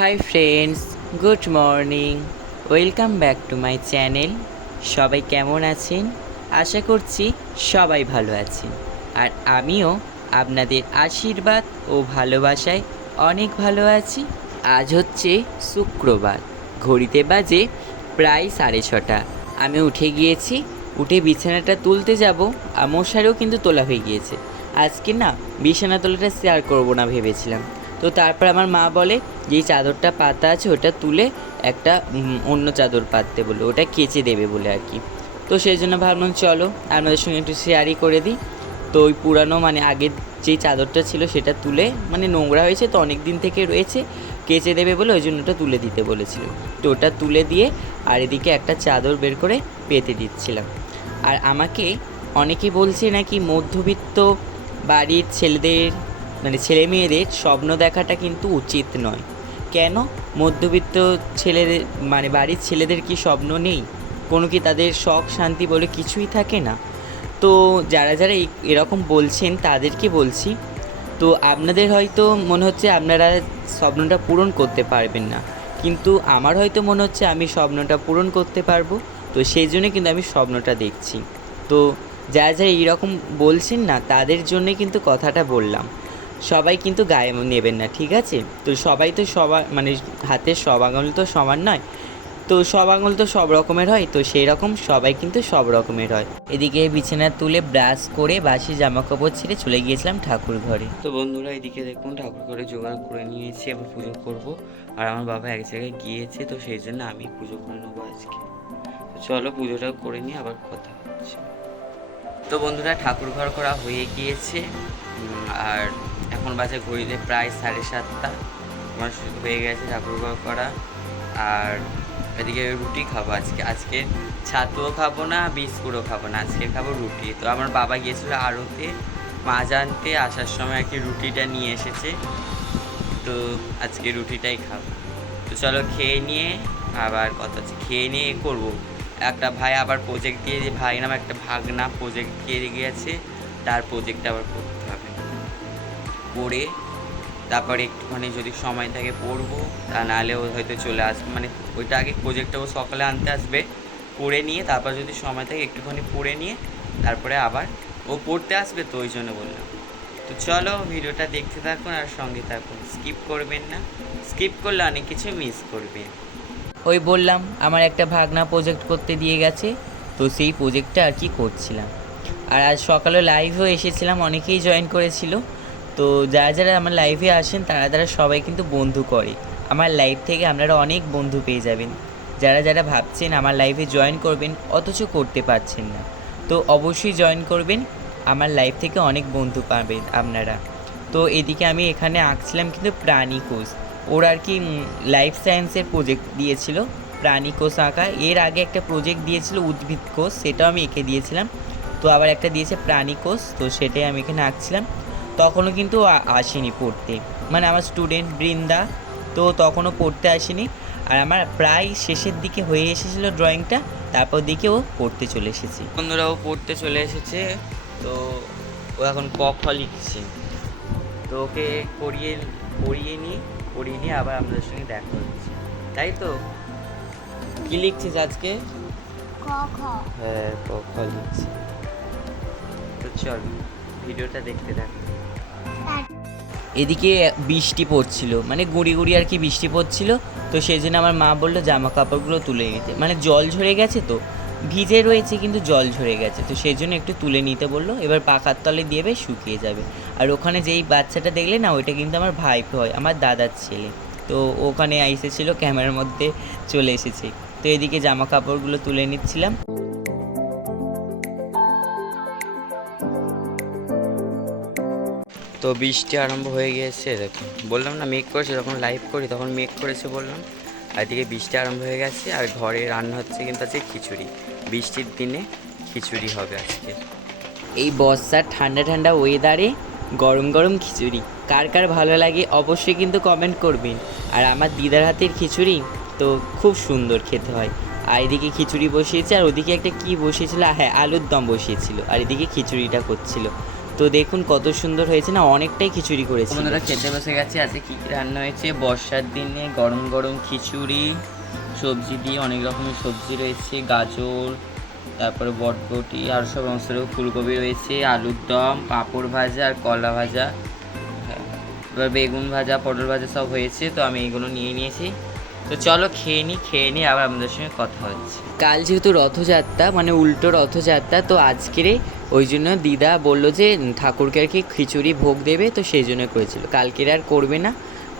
Hi friends, good morning. Welcome back to my channel. সবাই কেমন আছেন? আশা করছি সবাই ভালো আছেন। আর আমিও আপনাদের আশীর্বাদ ও ভালোবাসায় অনেক ভালো আছি। আজ হচ্ছে শুক্রবার, ঘড়িতে বাজে প্রায় 6:30। আমি উঠে গিয়েছি, উঠে বিছানাটা তুলতে যাব, আর মশারও কিন্তু তোলা হয়ে গিয়েছে। আজকে না বিছানা তোলাটা শেয়ার করব না ভেবেছিলাম। তো তারপর আমার মা বলে যে চাদরটা পাতা আছে ওটা তুলে একটা অন্য চাদর পাততে বলে, ওটা কেচে দেবে বলে আর কি। তো সেই জন্য ভাবলাম চলো আপনাদের সঙ্গে একটু শেয়ারই করে দিই। তো ওই পুরানো মানে আগের যেই চাদরটা ছিল সেটা তুলে, মানে নোংরা হয়েছে তো অনেক দিন থেকে রয়েছে, কেচে দেবে বলে ওই জন্য ওটা তুলে দিতে বলেছিল। তো ওটা তুলে দিয়ে আর এদিকে একটা চাদর বের করে পেতে দিচ্ছিলাম। আর আমাকে অনেকে বলছে নাকি মধ্যবিত্ত বাড়ির ছেলেদের মানে ছেলে মেয়েদের স্বপ্ন দেখাটা কিন্তু উচিত নয়। কেন? মধ্যবিত্ত ছেলেদের মানে বাড়ির ছেলেদের কি স্বপ্ন নেই? কোনো কি তাদের শখ শান্তি বলে কিছুই থাকে না? তো যারা যারা এরকম বলছেন তাদেরকে বলছি, তো আপনাদের হয়তো মনে হচ্ছে আপনারা স্বপ্নটা পূরণ করতে পারবেন না, কিন্তু আমার হয়তো মনে হচ্ছে আমি স্বপ্নটা পূরণ করতে পারবো। তো সেই জন্য কিন্তু আমি স্বপ্নটা দেখছি। তো যারা যারা এইরকম বলছেন না তাদের জন্যে কিন্তু কথাটা বললাম। সবাই কিন্তু গায়ে নেবেন না, ঠিক আছে? তো সবাই তো সবার মানে হাতের সব আঙুল তো সমান নয়, তো সব আঙুল তো সব রকমের হয়, তো সেই রকম সবাই কিন্তু সব রকমের হয়। এদিকে বিছানা তুলে ব্রাশ করে বাসি জামা কাপড় ছেড়ে চলে গিয়েছিলাম ঠাকুর ঘরে। তো বন্ধুরা এদিকে দেখুন ঠাকুর ঘরে জোগাড় করে নিয়েছি, আবার পুজো করব। আর আমার বাবা এক জায়গায় গিয়েছে, তো সেই জন্য আমি পুজো করে নেবো আজকে। তো চলো পুজোটাও করে নিই, আবার কথা হচ্ছে। তো বন্ধুরা ঠাকুর ঘর করা হয়ে গিয়েছে, আর এখন বাজে ঘড়িতে প্রায় 7:30। আমার হয়ে গেছে ঠাকুর ঘর করা। আর এদিকে রুটি খাবো আজকে ছাতুও খাবো না, বিস্কুটও খাবো না, আজকে খাবো রুটি। তো আমার বাবা গিয়েছিলো আড়তে মাছ আনতে, আসার সময় আর কি রুটিটা নিয়ে এসেছে, তো আজকে রুটিটাই খাবো। তো চলো খেয়ে নিয়ে আবার কথা হচ্ছে, খেয়ে নিয়ে করবো। একটা ভাই আবার প্রজেক্ট দিয়ে, যে ভাই নাম একটা ভাগনা প্রজেক্ট দিয়ে গিয়েছে, তার প্রজেক্টটা আবার করতে হবে। করে তারপরে একটুখানি যদি সময় থাকে পড়বো, তা নাহলে ও হয়তো চলে আসবে, মানে ওইটা আগে প্রজেক্টটা ও সকালে আনতে আসবে, পড়ে নিয়ে তারপর যদি সময় থাকে একটুখানি পড়ে নিয়ে তারপরে আবার ও পড়তে আসবে, তো ওই জন্য বললাম। তো চলো ভিডিওটা দেখতে থাকুন আর সঙ্গে থাকুন, স্কিপ করবেন না, স্কিপ করলে অনেক কিছু মিস করবেন। ওই বললাম আমার একটা ভাগনা প্রজেক্ট করতে দিয়ে গেছে, তো সেই প্রজেক্টটা আর কি করছিলাম। আর আজ সকালে লাইভেও এসেছিলাম, অনেকেই জয়েন করেছিল। তো যারা যারা আমার লাইভে আসেন তারা সবাই কিন্তু বন্ধু করে। আমার লাইভ থেকে আপনারা অনেক বন্ধু পেয়ে যাবেন। যারা যারা ভাবছেন আমার লাইভে জয়েন করবেন অথচ করতে পারছেন না, তো অবশ্যই জয়েন করবেন, আমার লাইভ থেকে অনেক বন্ধু পাবেন আপনারা। তো এদিকে আমি এখানে আঁকছিলাম কিন্তু প্রাণী কোষ। ওর আর কি লাইফ সায়েন্সের প্রজেক্ট দিয়েছিল প্রাণী কোষ আঁকা। এর আগে একটা প্রজেক্ট দিয়েছিল উদ্ভিদ কোষ, সেটাও আমি এঁকে দিয়েছিলাম। তো আবার একটা দিয়েছে প্রাণী কোষ, তো সেটাই আমি এখানে আঁকছিলাম। তখনও কিন্তু আসেনি পড়তে, মানে আমার স্টুডেন্ট বৃন্দা, তো তখনও পড়তে আসেনি। আর আমার প্রায় শেষের দিকে হয়ে এসেছিলো ড্রয়িংটা, তারপর দিকে ও পড়তে চলে এসেছে। বন্ধুরা ও পড়তে চলে এসেছে, তো ও এখন ক খ লিখছে। তো ওকে পড়িয়ে নিয়ে আবার আমাদের সঙ্গে দেখা হচ্ছে, তাই তো? কি লিখছিস আজকে? ক খ। হ্যাঁ ক খ লিখছি। তো চল ভিডিওটা দেখতে থাকো। এদিকে বৃষ্টি পড়ছিল, মানে গুঁড়ি গুঁড়ি আর কি বৃষ্টি পড়ছিল। তো সেই জন্য আমার মা বললো জামা কাপড়গুলো তুলে নিতে, মানে জল ঝরে গেছে তো, ভিজে রয়েছে কিন্তু জল ঝরে গেছে, তো সেই জন্য একটু তুলে নিতে বললো। এবার পাখার তলে দিয়ে বেশ শুকিয়ে যাবে। আর ওখানে যেই বাচ্চাটা দেখলে না, ওইটা কিন্তু আমার ভাইপো হয়, আমার দাদার ছেলে। তো ওখানে এসেছিলো, ক্যামেরার মধ্যে চলে এসেছে। তো এদিকে জামা কাপড়গুলো তুলে নিচ্ছিলাম। তো বৃষ্টি আরম্ভ হয়ে গিয়েছে, দেখুন বললাম না মেঘ করেছে, যখন লাইভ করি তখন মেঘ করেছে বললাম। আর এদিকে বৃষ্টি আরম্ভ হয়ে গেছে, আর ঘরে রান্না হচ্ছে কিন্তু আজকে খিচুড়ি। বৃষ্টির দিনে খিচুড়ি হবে আজকে। এই বর্ষার ঠান্ডা ঠান্ডা ওয়েদারে গরম গরম খিচুড়ি কার কার ভালো লাগে অবশ্যই কিন্তু কমেন্ট করবেন। আর আমার দিদার হাতের খিচুড়ি তো খুব সুন্দর খেতে হয়। আর এদিকে খিচুড়ি বসিয়েছে, আর ওদিকে একটা কি বসিয়েছিল, হ্যাঁ আলুর দম বসিয়েছিল, আর এদিকে খিচুড়িটা করছিল। তো দেখুন কত সুন্দর হয়েছে না, অনেকটাই খিচুড়ি করেছি। বন্ধুরা খেতে বসে গেছে। আজকে কী কী রান্না হয়েছে, বর্ষার দিনে গরম গরম খিচুড়ি, সবজি দিয়ে অনেক রকমের সবজি রয়েছে, গাজর, তারপরে বটবটি আর সব মশলা, ফুলকপি রয়েছে, আলুর দম, পাঁপড় ভাজা আর কলা ভাজা, এবার বেগুন ভাজা, পটল ভাজা সব হয়েছে। তো আমি এগুলো নিয়ে নিয়েছি। তো চলো খেয়ে নিই আবার আমাদের সঙ্গে কথা হচ্ছে। কাল যেহেতু রথযাত্রা, মানে উল্টো রথযাত্রা, তো আজকের ওই জন্য দিদা বললো যে ঠাকুরকে আর কি খিচুড়ি ভোগ দেবে, তো সেই জন্য করেছিল। কালকের আর করবে না,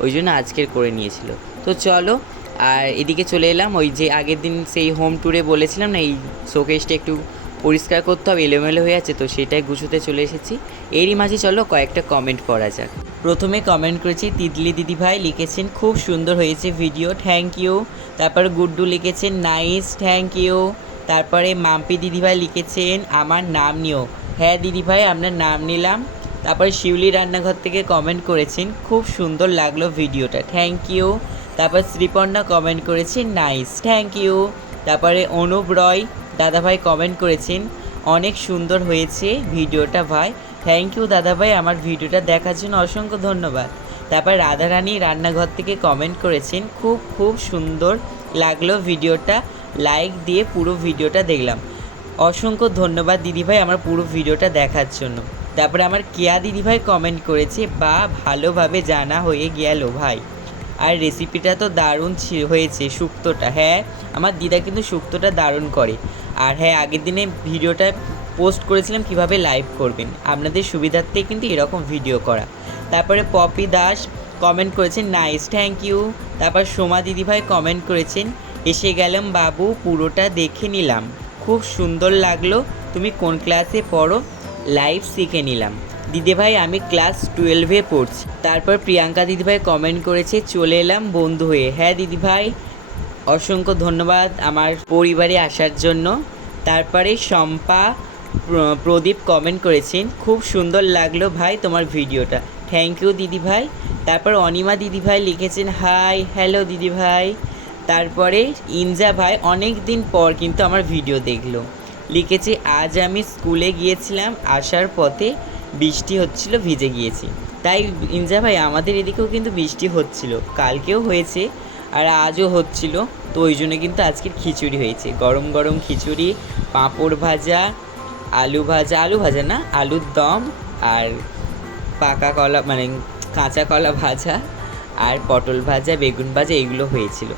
ওই জন্য আজকের করে নিয়েছিল। তো চলো, আর এদিকে চলে এলাম। ওই যে আগের দিন সেই হোম ট্যুরে বলেছিলাম না, এই শোকেসটা একটু পরিষ্কার করতে হবে, এলোমেলো হয়ে আছে, তো সেটাই গুছোতে চলে এসেছি। এরই মাঝে চলো কয়েকটা কমেন্ট পড়া যাক। প্রথমে কমেন্ট করেছি তিতলি দিদিভাই, লিখেছেন খুব সুন্দর হয়েছে ভিডিও, থ্যাংক ইউ। তারপরে গুড্ডু লিখেছেন নাইস, থ্যাংক ইউ। তারপরে মাম্পি দিদিভাই লিখেছেন আমার নাম নিও, হ্যাঁ দিদিভাই আপনার নাম নিলাম। তারপরে শিউলি রান্নাঘর থেকে কমেন্ট করেছেন খুব সুন্দর লাগলো ভিডিওটা, থ্যাংক ইউ। তারপর শ্রীপর্ণা কমেন্ট করেছেন নাইস, থ্যাংক ইউ। তারপরে অনুপ রয় দাদাভাই কমেন্ট করেছেন অনেক সুন্দর হয়েছে ভিডিওটা ভাই, থ্যাংক ইউ দাদাভাই, আমার ভিডিওটা দেখার জন্য অসংখ্য ধন্যবাদ। তারপর রাধারানী রান্নাঘর থেকে কমেন্ট করেছেন খুব খুব সুন্দর লাগলো ভিডিওটা, লাইক দিয়ে পুরো ভিডিওটা দেখলাম, অসংখ্য ধন্যবাদ দিদিভাই আমার পুরো ভিডিওটা দেখার জন্য। তারপরে আমার কেয়া দিদিভাই কমেন্ট করেছে বা ভালোভাবে জানা হয়ে গেল ভাই, আর রেসিপিটা তো দারুণ হয়েছে শুক্তোটা। হ্যাঁ আমার দিদা কিন্তু শুক্তোটা দারুণ করে। আর হ্যাঁ আগের দিনে ভিডিওটা পোস্ট করেছিলাম কিভাবে লাইভ করবেন, আপনাদের সুবিধার্থে কিন্তু এরকম ভিডিও করা। তারপরে পপি দাস কমেন্ট করেছেন নাইস, থ্যাংক ইউ। তারপর সোমা দিদিভাই কমেন্ট করেছেন এসে গেলাম বাবু, পুরোটা দেখে নিলাম, খুব সুন্দর লাগলো, তুমি কোন ক্লাসে পড়ো, লাইভ শিখে নিলাম। দিদিভাই আমি ক্লাস 12-এ পড়ছি। তারপর প্রিয়াঙ্কা দিদিভাই কমেন্ট করেছে চলে এলাম বন্ধু হয়ে, হ্যাঁ দিদিভাই অসংখ্য ধন্যবাদ আমার পরিবারে আসার জন্য। তারপরে শম্পা প্রদীপ কমেন্ট করেছেন খুব সুন্দর লাগলো ভাই তোমার ভিডিওটা, থ্যাংক ইউ দিদিভাই। তারপর অনিমা দিদিভাই লিখেছেন হাই, হ্যালো দিদিভাই। তারপরে ইনজা ভাই অনেক দিন পর কিন্তু আমার ভিডিও দেখলো, লিখেছে আজ আমি স্কুলে গিয়েছিলাম, আসার পথে বৃষ্টি হচ্ছিল, ভিজে গিয়েছি। তাই ইনজা ভাই আমাদের এদিকেও কিন্তু বৃষ্টি হচ্ছিল, কালকেও হয়েছে আর আজও হচ্ছিল, তো ওই জন্য কিন্তু আজকের খিচুড়ি হয়েছে, গরম গরম খিচুড়ি, পাঁপড় ভাজা, আলু ভাজা না আলুর দম, আর পাকা কলা মানে কাঁচা কলা ভাজা, আর পটল ভাজা, বেগুন ভাজা, এইগুলো হয়েছিল।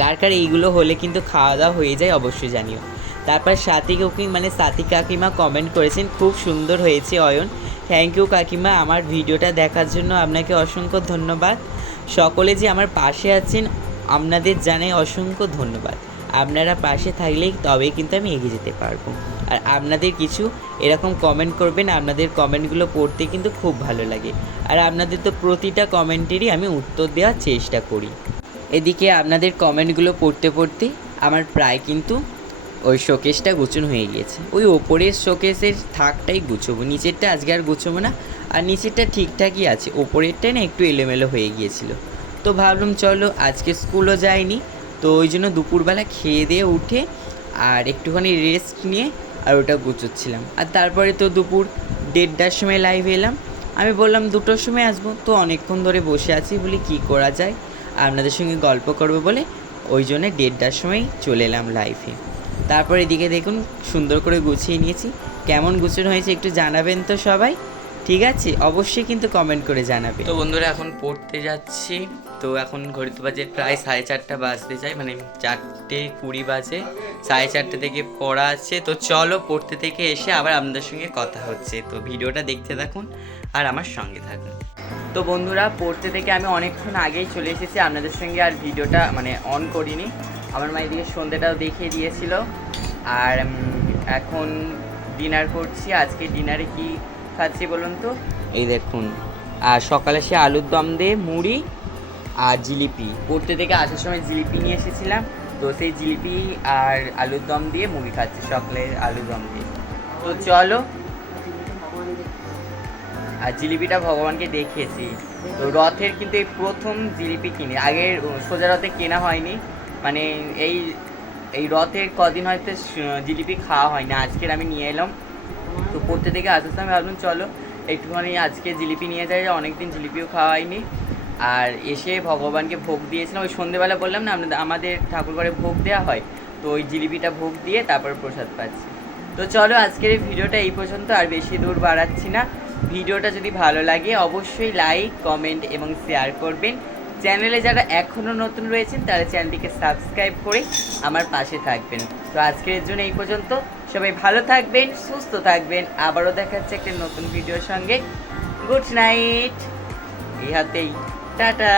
কার কার এইগুলো হলে কিন্তু খাওয়া দাওয়া হয়ে যায় অবশ্যই জানিও। তারপর সাথী কুকিং মানে সাথী কাকিমা কমেন্ট করেছেন খুব সুন্দর হয়েছে অয়ন, থ্যাংক ইউ কাকিমা আমার ভিডিওটা দেখার জন্য আপনাকে অসংখ্য ধন্যবাদ। সকলে যে আমার পাশে আছেন আপনাদের জানাই অসংখ্য ধন্যবাদ, আপনারা পাশে থাকলেই তবেই কিন্তু আমি এগিয়ে যেতে পারবো। আর আপনাদের কিছু এরকম কমেন্ট করবেন, আপনাদের কমেন্টগুলো পড়তে কিন্তু খুব ভালো লাগে, আর আপনাদের তো প্রতিটা কমেন্টেরই আমি উত্তর দেওয়ার চেষ্টা করি। এদিকে আপনাদের কমেন্টগুলো পড়তে পড়তে আমার প্রায় কিন্তু ওই শোকেসটা গুছানো হয়ে গিয়েছে, ওই ওপরের শোকেসের থাকটাই গুছোবো, নিচেরটা আজকে আর গুছোবো না। আর নিচেরটা ঠিকঠাকই আছে, ওপরেরটাই না একটু এলোমেলো হয়ে গিয়েছিলো। তো ভাবলাম চলো আজকে স্কুলও যাইনি, তো ওই জন্য দুপুরবেলা খেয়ে দিয়ে উঠে আর একটুখানি রেস্ট নিয়ে আর ওটা গুছোচ্ছিলাম। আর তারপরে তো দুপুর 1:30টার সময় লাইভে এলাম, আমি বললাম 2টোর সময় আসবো, তো অনেকক্ষণ ধরে বসে আছি, বলি কী করা যায়, আপনাদের সঙ্গে গল্প করবো বলে ওই জন্য 1:30টার সময় চলে এলাম লাইভে। তারপর এদিকে দেখুন সুন্দর করে গুছিয়ে নিয়েছি, কেমন গুছানো হয়েছে একটু জানাবেন তো সবাই, ঠিক আছে অবশ্যই কিন্তু কমেন্ট করে জানাবে। তো বন্ধুরা এখন পড়তে যাচ্ছি, তো এখন ঘড়িতে বাজে প্রায় 4:30 বাজতে যায়, মানে 4:20 বাজে, 4:30 থেকে পড়া আছে। তো চলো পড়তে থেকে এসে আবার আপনাদের সঙ্গে কথা হচ্ছে, তো ভিডিওটা দেখতে থাকুন আর আমার সঙ্গে থাকুন। তো বন্ধুরা পড়তে থেকে আমি অনেকক্ষণ আগেই চলে এসেছি, আপনাদের সঙ্গে আর ভিডিওটা মানে অন করিনি, আমার মা এদিকে সন্ধ্যাটাও দেখিয়ে দিয়েছিল। আর এখন ডিনার করছি, আজকে ডিনারে কি খাচ্ছি বলুন তো, এই দেখুন আর সকালে সে আলুর দম দিয়ে মুড়ি আর জিলিপি, পড়তে থেকে আসার সময় জিলিপি নিয়ে এসেছিলাম, তো সেই জিলিপি আর আলুর দম দিয়ে মুড়ি খাচ্ছি, সকালের আলুর দম দিয়ে। তো চলো, আর জিলিপিটা ভগবানকে দেখিয়েছি, তো রথের কিন্তু এই প্রথম জিলিপি কিনি, আগের সোজা রথে কেনা হয়নি, মানে এই রথের কদিন হয়তো জিলিপি খাওয়া হয় না, আজকের আমি নিয়ে এলাম। তো পড়তে থেকে আস্তে আস্তে আমি ভাবলাম চলো একটুখানি আজকে জিলিপি নিয়ে যাই, অনেকদিন জিলিপিও খাওয়া হয়নি। আর এসে ভগবানকে ভোগ দিয়েছিলাম, ওই সন্ধেবেলা বললাম না আমাদের ঠাকুর ঘরে ভোগ দেওয়া হয়, তো ওই জিলিপিটা ভোগ দিয়ে তারপর প্রসাদ পাচ্ছি। তো চলো আজকের এই ভিডিওটা এই পর্যন্ত, আর বেশি দূর বাড়াচ্ছি না। ভিডিওটা যদি ভালো লাগে অবশ্যই লাইক, কমেন্ট এবং শেয়ার করবেন। চ্যানেলে যারা এখনও নতুন রয়েছেন তারা চ্যানেলটিকে সাবস্ক্রাইব করে আমার পাশে থাকবেন। তো আজকের জন্য এই পর্যন্ত, সবাই ভালো থাকবেন, সুস্থ থাকবেন। আবারও দেখা যাচ্ছে একটা নতুন ভিডিওর সঙ্গে। গুড নাইট, এই হাতেই টাটা।